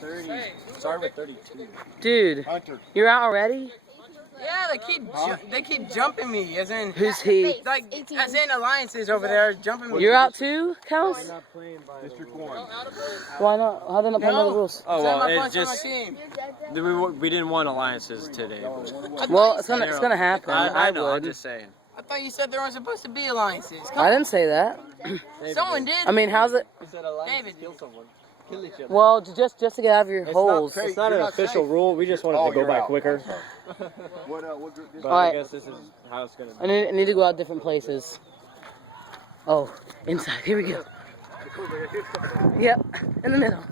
30. Started with 32. Dude, you're out already? Yeah, they keep jumping me, as in Who's he? like as in alliances over there jumping me. You're out too, Kels? District 1. Why not? How they not playing by the rules? Oh well, it's just just we didn't want alliances today. Well, it's gonna happen. I know. would. I'm just saying. I thought you said there weren't supposed to be alliances. I didn't say that. Someone did. I mean, how's it? He said alliances David. kill someone. Kill each other. Well, just to get out of your holes. It's not an official rule. We just wanted to go by quicker. What group? But Alright. I guess this is how it's gonna be. I need to go out different places. Oh, inside. Here we go. Yep, in the middle.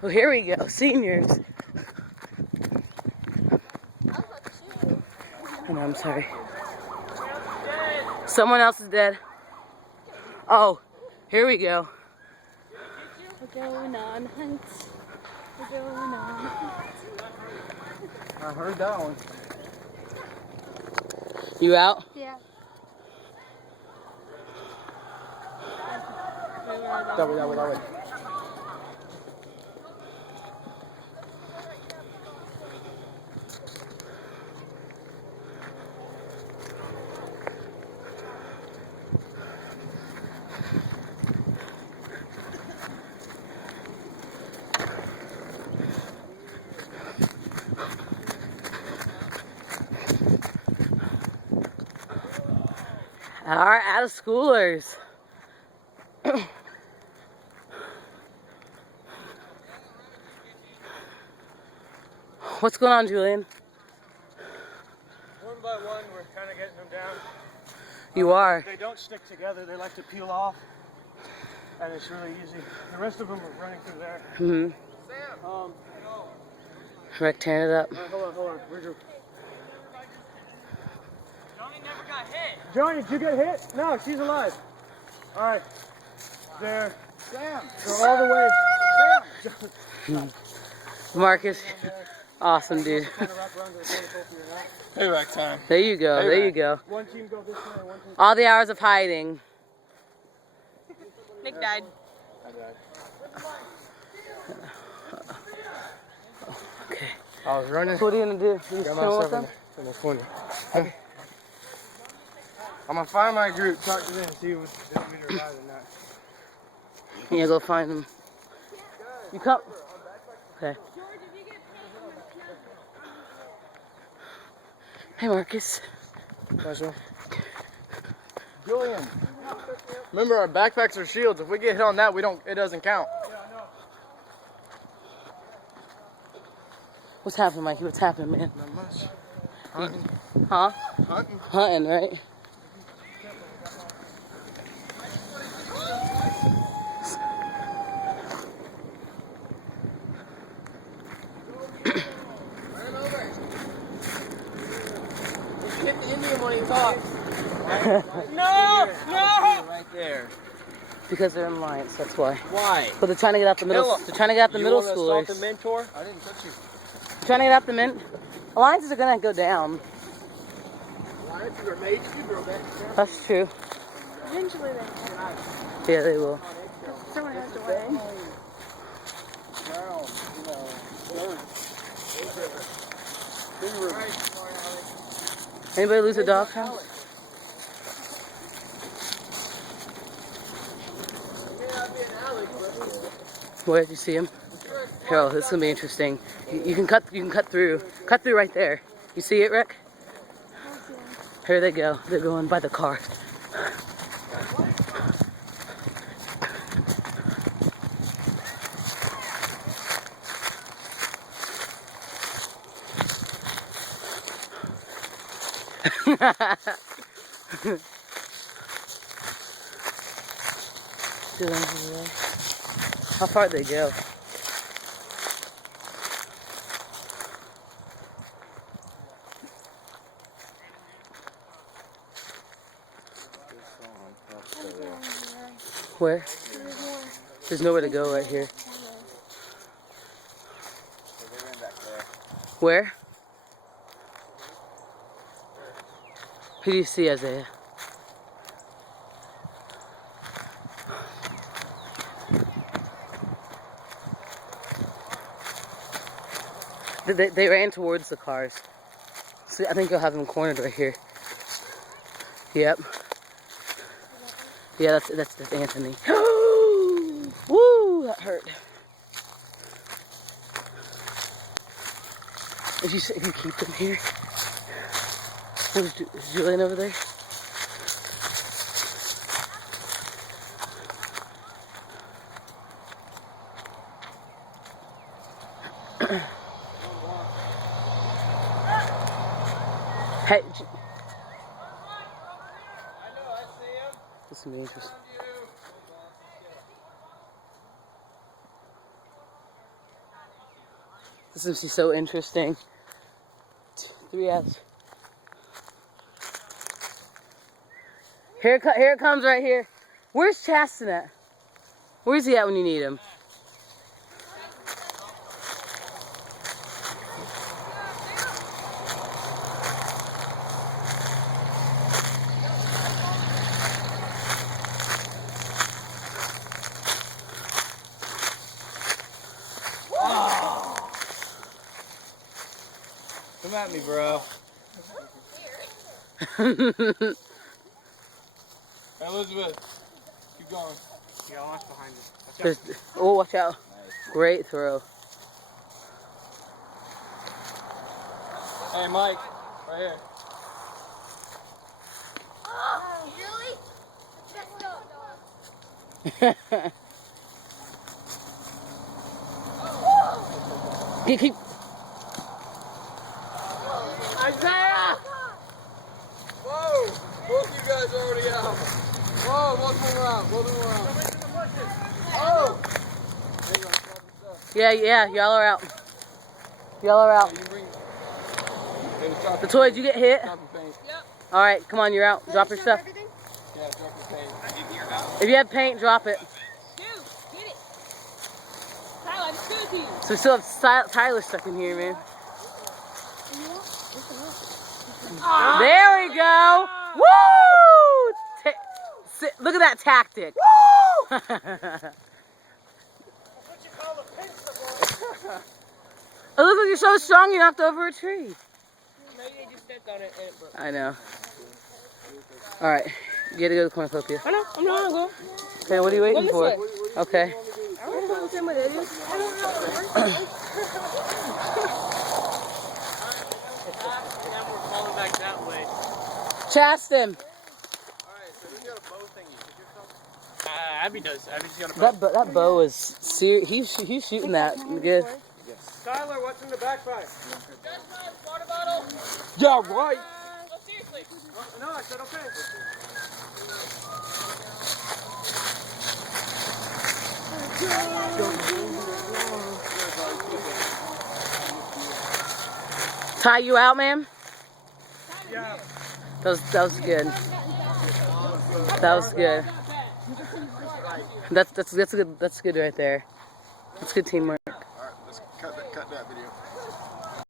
Well, here we go, seniors. Oh, no, I'm sorry. Someone else is dead. Oh, here we go. We're going on hunts. We're going on hunts. I heard that one. You out? Yeah. That way. Our out of schoolers. What's going on, Julian? One by one, we're kind of getting them down. You are. They don't stick together. They like to peel off, and it's really easy. The rest of them are running through there. Mm-hmm. Rick, tearing it up. Hold on. Where's your... Johnny never got hit. Johnny, did you get hit? No, she's alive. All right. There. Sam! Go all the way. Sam! Marcus, awesome, dude. Kind of wrap around to the corner close to your neck. Payback time. There you go. There you go. One team go this way, one team... All the hours of hiding. Nick died. I died. Okay. I was running. What are you gonna do? You Got chill with myself them? in the corner. I'm gonna find my group, talk to them, see if they're alive or not. Yeah, go find them. You come. Okay. Hey, Marcus. Julian, remember our backpacks are shields. If we get hit on that, it doesn't count. What's happening, Mikey? What's happening, man? Not much. Hunting. Huh? Hunting. Hunting, right? Hit the Indian when he talks. No! Right there. Because they're in alliance, that's why. Why? But they're trying to get out the middle. They're trying to get out the middle schoolers. The mentor? I didn't touch you. Trying to get out the men. Alliances are gonna go down. Alliances are made to grow back. That's true. Eventually they Yeah, they will. someone has to win. Anybody lose a dog? Where did you see him? Harold, this is gonna be interesting. You can cut through. Cut through right there. You see it, Rick? Here they go. They're going by the car. How far did they go? Where? There's nowhere to go right here. They're in back there. Where? Who do you see, Isaiah? They ran towards the cars. See, I think you'll have them cornered right here. Yep. Yeah, that's Anthony. Woo, that hurt. If you keep them here, is Julian over there? Hey, this is gonna be interesting. This is so interesting. 3S. Here it comes right here. Where's Chasten at? Where's he at when you need him? Come at me, bro. Elizabeth, keep going. Yeah, I'll watch behind you. Oh, watch out. Great throw. Hey, Mike, right here. Oh, really? Keep. Isaiah! Whoa! Both you guys are already out. Whoa, both more out. Oh! Yeah, y'all are out. Y'all are out. The toy, did you get hit? Yep. Alright, come on, you're out. Drop your stuff. Yeah, drop the paint. If you have paint, drop it. Dude, get it. Tyler, it's good to you. So we still have Tyler stuck in here, man. There we go! Woo! Look at that tactic. Woo! It looks like you're so strong you knocked over a tree. Maybe they just stepped on it and it broke. I know. Alright, you gotta go to the cornucopia. I know, I'm not gonna go. Okay, what are you waiting this for? way. Okay. I don't know what my dad is. I don't know. Now we're falling back that way. Chasten! Alright, so who's got a bow thingy? Abby does. Abby's got a bow. That bow is serious. He's shooting that good. Tyler, what's in the backpack? Water bottle. Yeah, right. Oh, seriously. No, I said okay. Tie you out, man? Yeah. That was good. That was good. That's good right there. That's good teamwork.